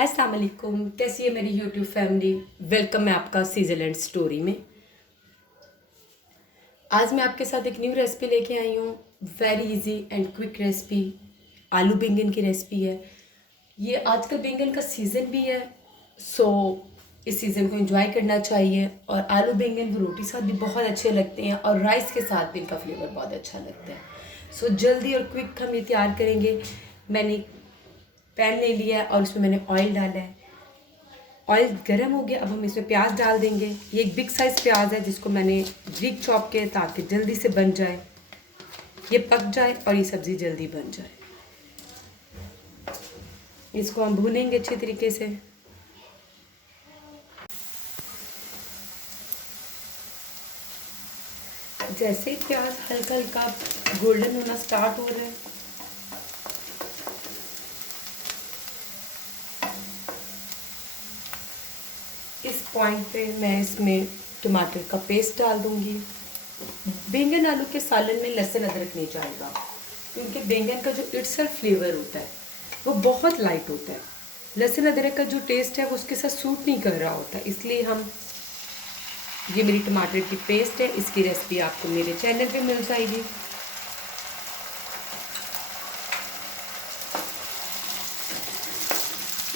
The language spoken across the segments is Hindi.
अस्सलाम वालेकुम, कैसी है मेरी यूट्यूब फैमिली। वेलकम है आपका सीजरलैंड स्टोरी में। आज मैं आपके साथ एक न्यू रेसिपी लेके आई हूँ। Very easy and quick recipe, आलू बैंगन की रेसिपी है। ये आजकल बैंगन का सीज़न भी है, सो इस सीज़न को एंजॉय करना चाहिए। और आलू बैंगन वो रोटी साथ भी बहुत अच्छे लगते हैं और राइस के साथ भी इनका फ्लेवर बहुत अच्छा लगता है। सो जल्दी और क्विक हम ये तैयार करेंगे। मैंने पैन ले लिया है और उसमें मैंने ऑयल डाला है। ऑयल गर्म हो गया, अब हम इसमें प्याज डाल देंगे। ये एक बिग साइज़ प्याज है जिसको मैंने ब्रिक चॉप किया ताकि जल्दी से बन जाए, ये पक जाए और ये सब्ज़ी जल्दी बन जाए। इसको हम भूनेंगे अच्छे तरीके से। जैसे प्याज हल्का हल्का गोल्डन होना स्टार्ट हो रहा है, इस पॉइंट पे मैं इसमें टमाटर का पेस्ट डाल दूंगी। बैंगन आलू के सालन में लहसुन अदरक नहीं जाएगा क्योंकि बैंगन का जो इटसेल्फ फ्लेवर होता है वो बहुत लाइट होता है। लहसुन अदरक का जो टेस्ट है वो उसके साथ सूट नहीं कर रहा होता, इसलिए हम ये मेरी टमाटर की पेस्ट है, इसकी रेसिपी आपको मेरे चैनल पे मिल जाएगी।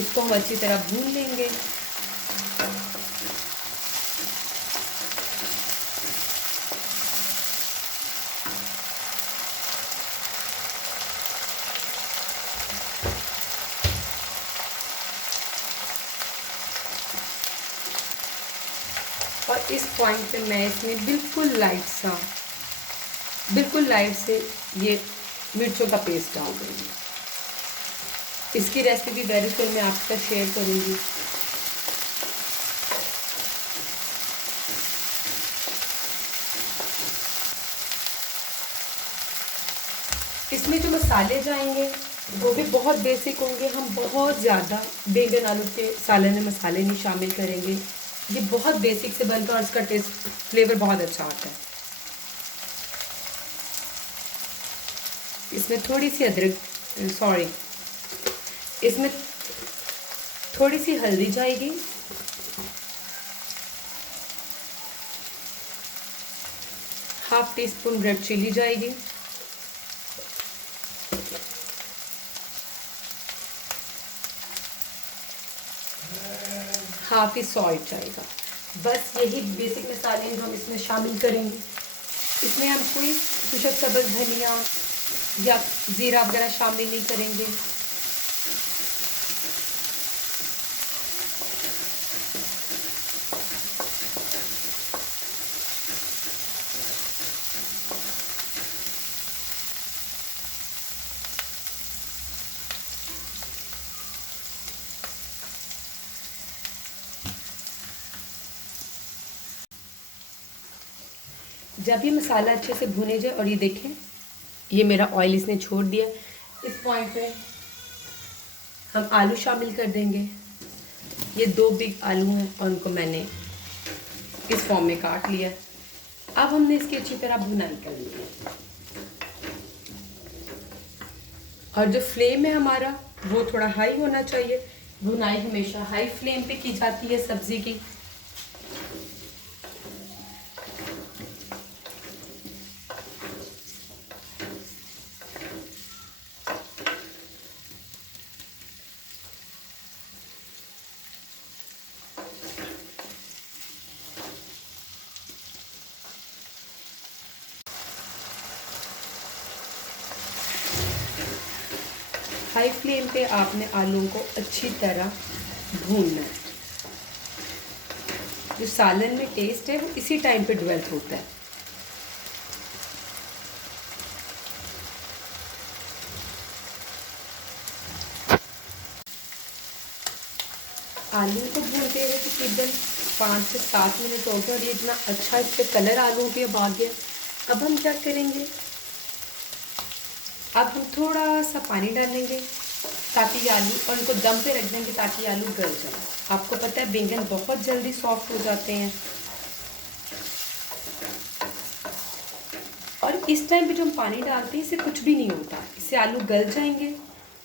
इसको हम अच्छी तरह भून लेंगे। और इस पॉइंट पे मैं इसमें बिल्कुल लाइट से ये मिर्चों का पेस्ट डाल दूँगी। इसकी रेसिपी वेरी सुन मैं आपके साथ शेयर करूँगी। इसमें जो मसाले जाएंगे वो भी बहुत बेसिक होंगे। हम बहुत ज़्यादा बैंगन आलू के सालन में मसाले नहीं शामिल करेंगे। ये बहुत बेसिक से बनकर और इसका टेस्ट फ्लेवर बहुत अच्छा आता है। इसमें इसमें थोड़ी सी हल्दी जाएगी, half teaspoon red chili जाएगी, हाफ ही सॉल्ट जाएगा। बस यही बेसिक मसाले जो हम इसमें शामिल करेंगे। इसमें हम कोई कुछ सब्ज़ धनिया या ज़ीरा वगैरह शामिल नहीं करेंगे। जब ये मसाला अच्छे से भुने जाए और ये देखें ये मेरा ऑयल इसने छोड़ दिया, इस पॉइंट पे हम आलू शामिल कर देंगे। ये 2 बिग आलू हैं और उनको मैंने इस फॉर्म में काट लिया। अब हमने इसकी अच्छी तरह भुनाई करनी है और जो फ्लेम है हमारा वो थोड़ा हाई होना चाहिए। भुनाई हमेशा हाई फ्लेम पे की जाती है सब्ज़ी की। हाई फ्लेम पे आपने आलू को अच्छी तरह भूनना है। जो सालन में टेस्ट है वो इसी टाइम पे डेवलप होता है। आलू को भूनते हुए तकरीबन 5 से 7 मिनट हो गए और ये इतना अच्छा इस पर कलर आलू पे अब आ गया। अब हम क्या करेंगे, अब हम थोड़ा सा पानी डालेंगे ताकि ये आलू, और इनको दम पे रख देंगे ताकि आलू गल जाए। आपको पता है बैंगन बहुत जल्दी सॉफ्ट हो जाते हैं और इस टाइम पे जो हम पानी डालते हैं इससे कुछ भी नहीं होता, इससे आलू गल जाएंगे